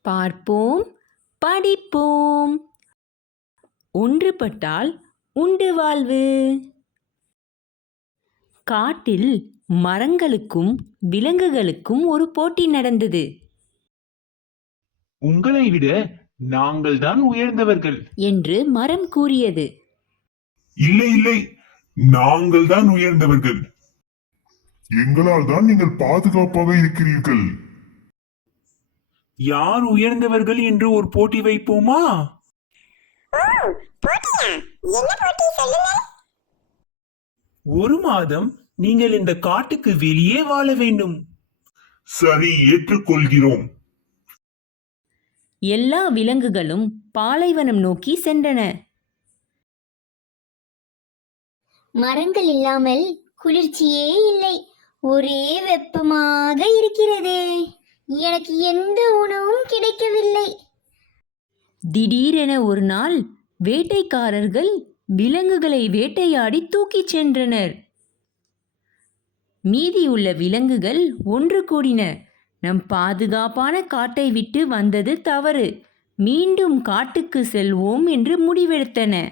பார்ப்போம் படிப்போம். ஒன்றுபட்டால் உண்டு வாழ்வு. காட்டில் மரங்களுக்கும் விலங்குகளுக்கும் ஒரு போட்டி நடந்தது. உங்களை விட நாங்கள் தான் உயர்ந்தவர்கள். என்று மரம் கூறியது. இல்லை இல்லை நாங்கள் தான் உயர்ந்தவர்கள். எங்களால் தான் நீங்கள் பாதுகாப்பாக இருக்கிறீர்கள். யார் உயர்ந்தவர்கள் என்று ஒரு போட்டி வைப்போமா? ஒரு மாதம் நீங்கள் இந்த காட்டுக்கு வெளியே வாழ வேண்டும். சரி ஏற்றுக்கொள்கிறோம். எல்லா விலங்குகளும் பாலைவனம் நோக்கி சென்றன. மரங்கள் இல்லாமல் குளிர்ச்சியே இல்லை. ஒரே வெப்பமாக இருக்கிறது. எனக்கு எந்த உணவும் கிடைக்கவில்லை. திடீரென ஒரு நாள் வேட்டைக்காரர்கள் விலங்குகளை வேட்டையாடி தூக்கிச் சென்றனர். மீதியுள்ள விலங்குகள் ஒன்று கூடின. நம் பாதுகாப்பான காட்டை விட்டு வந்தது தவறு. மீண்டும் காட்டுக்கு செல்வோம் என்று முடிவெடுத்தன.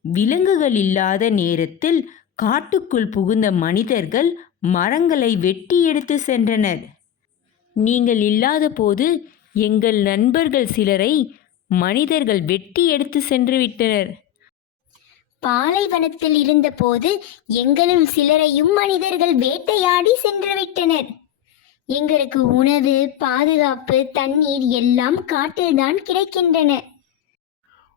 விலங்குகள் இல்லாத நேரத்தில் காட்டுக்குள் புகுந்த மனிதர்கள் மரங்களை வெட்டி எடுத்து சென்றனர். நீங்கள் இல்லாத போது எங்கள் நண்பர்கள் சிலரை மனிதர்கள் வெட்டி எடுத்து சென்று விட்டனர். பாலைவனத்தில் இருந்தபோது எங்களுள் சிலரையும் மனிதர்கள் வேட்டையாடி சென்றுவிட்டனர் எங்களுக்கு உணவு பாதுகாப்பு தண்ணீர் எல்லாம் காட்டில்தான் கிடைக்கின்றன.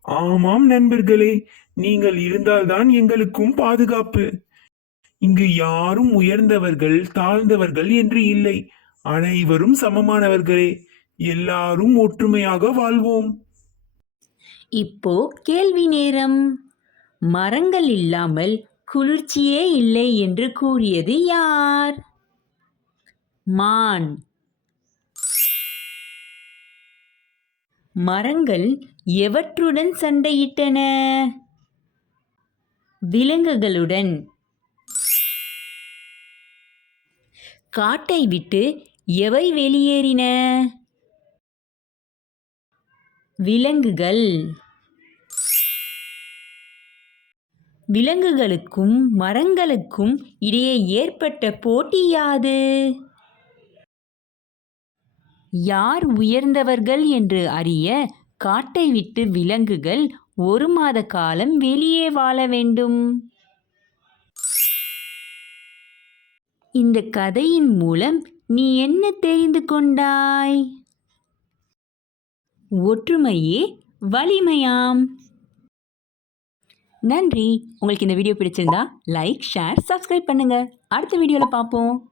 ஆமாம் நண்பர்களே நீங்கள் இருந்தால்தான் எங்களுக்கும் பாதுகாப்பு. இங்கு யாரும் உயர்ந்தவர்கள் தாழ்ந்தவர்கள் என்று இல்லை. அனைவரும் சமமானவர்களே எல்லாரும் ஒற்றுமையாக வாழ்வோம். இப்போ கேள்வி நேரம். மரங்கள் இல்லாமல் குளிர்ச்சியே இல்லை என்று கூறியது யார்? மான். மரங்கள் எவற்றுடன் சண்டையிட்டன? விலங்குகளுடன். காட்டை விட்டு எவை வெளியேறின? விலங்குகள். விலங்குகளுக்கும் மரங்களுக்கும் இடையே ஏற்பட்ட போட்டி யாது? யார் உயர்ந்தவர்கள் என்று அறிய காட்டை விட்டு விலங்குகள் ஒரு மாத காலம் வெளியே வாழ வேண்டும். இந்த கதையின் மூலம் நீ என்ன தெரிந்து கொண்டாய்? ஒற்றுமையே வலிமையாம். நன்றி. உங்களுக்கு இந்த வீடியோ பிடிச்சிருந்தா லைக் ஷேர் சப்ஸ்கிரைப் பண்ணுங்க. அடுத்த வீடியோவில் பார்ப்போம்.